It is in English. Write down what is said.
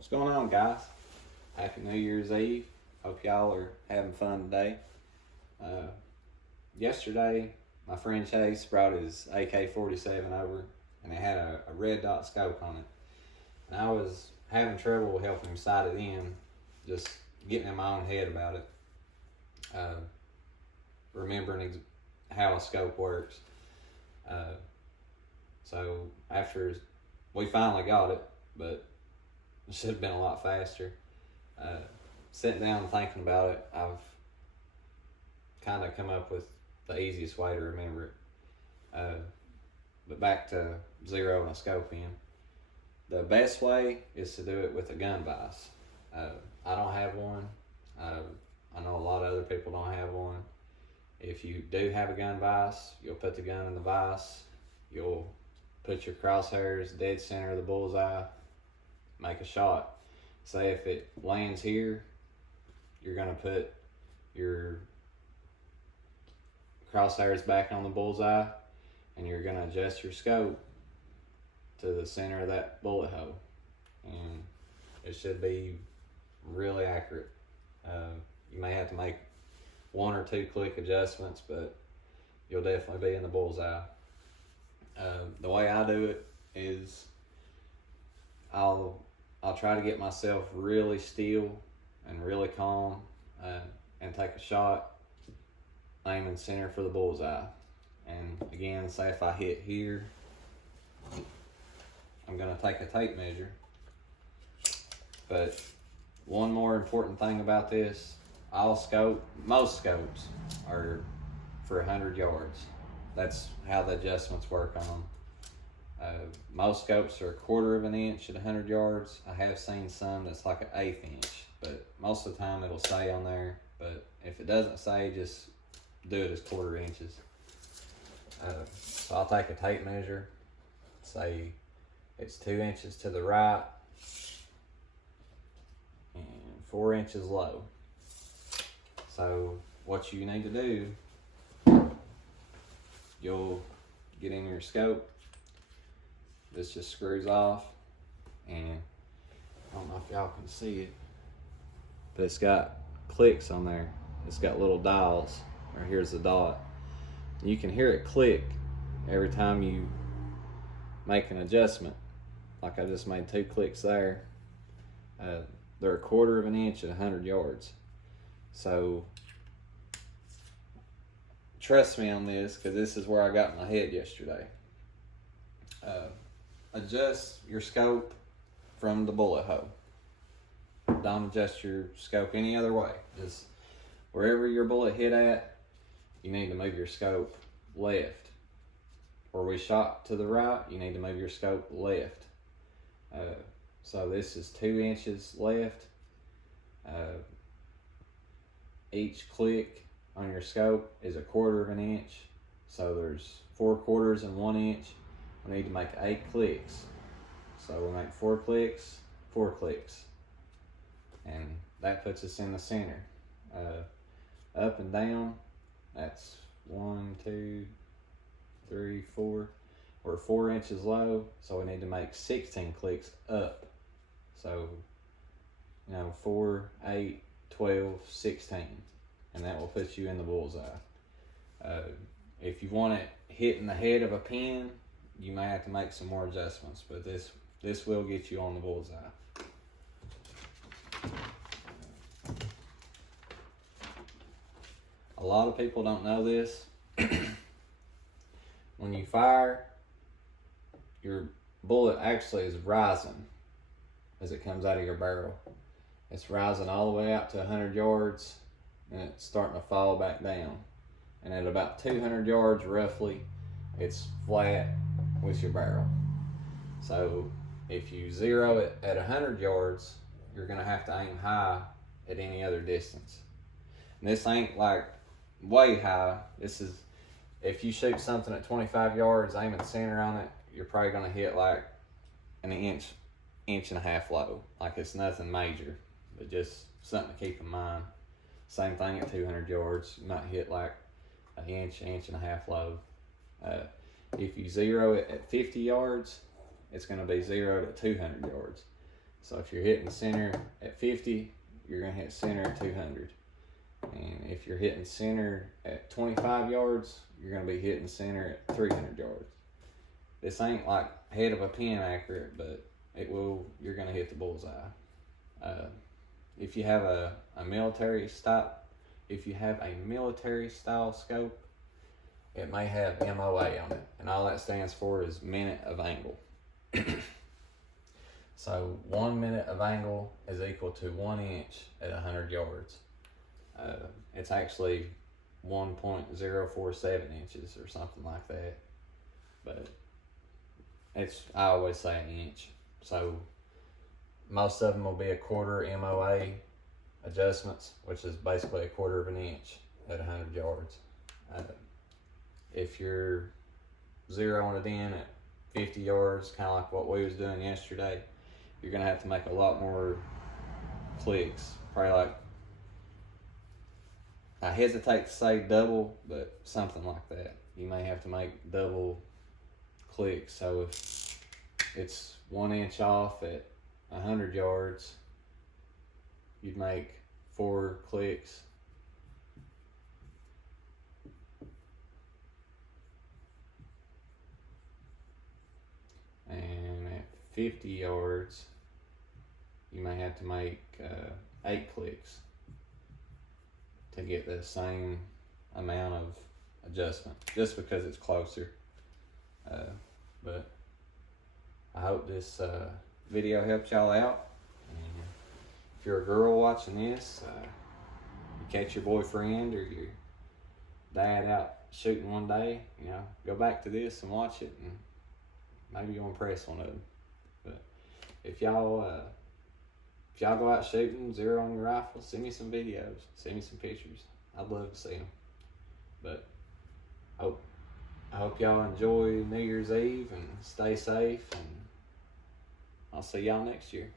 What's going on, guys? Happy New Year's Eve. Hope y'all are having fun today. Yesterday, my friend Chase brought his AK-47 over, and it had a red dot scope on it. And I was having trouble helping him sight it in, just getting in my own head about it, remembering how a scope works. So after we finally got it, but it should have been a lot faster. Sitting down and thinking about it, I've kind of come up with the easiest way to remember it. But back to zeroing a scope in. The best way is to do it with a gun vise. I don't have one. I know a lot of other people don't have one. If you do have a gun vise, you'll put the gun in the vise. You'll put your crosshairs dead center of the bullseye, make a shot. Say if it lands here, you're gonna put your crosshairs back on the bullseye, and you're gonna adjust your scope to the center of that bullet hole, and it should be really accurate. You may have to make 1 or 2 click adjustments, but you'll definitely be in the bullseye. The way I do it is I'll try to get myself really still and really calm, and take a shot, aiming center for the bullseye. And again, say if I hit here, I'm gonna take a tape measure. But one more important thing about this, most scopes are for 100 yards. That's how the adjustments work on them. Most scopes are 1/4 of an inch at 100 yards. I have seen some that's like an 1/8 inch, but most of the time it'll say on there. But if it doesn't say, just do it as 1/4 inches. So I'll take a tape measure, say it's 2 inches to the right and 4 inches low. So what you need to do, you'll get in your scope. This just screws off, and I don't know if y'all can see it, but it's got clicks on there. It's got little dials, or here's the dot. You can hear it click every time you make an adjustment. Like I just made 2 clicks there. They're 1/4 of an inch at 100 yards. So trust me on this, because this is where I got my head yesterday. Adjust your scope from the bullet hole. Don't adjust your scope any other way. Just wherever your bullet hit at, you need to move your scope left. Where we shot to the right, you need to move your scope left. So this is 2 inches left. Each click on your scope is 1/4 of an inch. So there's 4 quarters and 1 inch. We need to make 8 clicks. So we make 4 clicks, 4 clicks. And that puts us in the center. Up and down, that's 1, 2, 3, 4. We're 4 inches low, so we need to make 16 clicks up. So, 4, 8, 12, 16. And that will put you in the bullseye. If you want it hitting the head of a pin, you may have to make some more adjustments, but this will get you on the bullseye. A lot of people don't know this. When you fire, your bullet actually is rising as it comes out of your barrel. It's rising all the way out to 100 yards, and it's starting to fall back down. And at about 200 yards roughly, it's flat with your barrel. So if you zero it at 100 yards, you're gonna have to aim high at any other distance. And this ain't like way high. This is, if you shoot something at 25 yards, aiming center on it, you're probably gonna hit like an inch and a half low. Like it's nothing major, but just something to keep in mind. Same thing at 200 yards, you might hit like an inch and a half low. If you zero it at 50 yards, it's going to be zeroed at 200 yards. So if you're hitting center at 50, you're going to hit center at 200. And if you're hitting center at 25 yards, you're going to be hitting center at 300 yards. This ain't like head of a pin accurate, but you're going to hit the bullseye. If you have a military style scope, it may have MOA on it, and all that stands for is minute of angle. So 1 minute of angle is equal to 1 inch at 100 yards. It's actually 1.047 inches or something like that, but I always say an inch. So most of them will be a quarter MOA adjustments, which is basically a quarter of an inch at 100 yards. If you're zeroing it in at 50 yards, kind of like what we was doing yesterday, you're going to have to make a lot more clicks. Probably like, I hesitate to say double, but something like that. You may have to make double clicks. So if it's 1 inch off at 100 yards, you'd make 4 clicks. And at 50 yards, you may have to make 8 clicks to get the same amount of adjustment, just because it's closer. But I hope this video helped y'all out. And if you're a girl watching this, you catch your boyfriend or your dad out shooting one day, go back to this and watch it, and maybe you'll impress one of them. But if y'all go out shooting, zero on your rifle, send me some videos, send me some pictures. I'd love to see them. But I hope y'all enjoy New Year's Eve and stay safe, and I'll see y'all next year.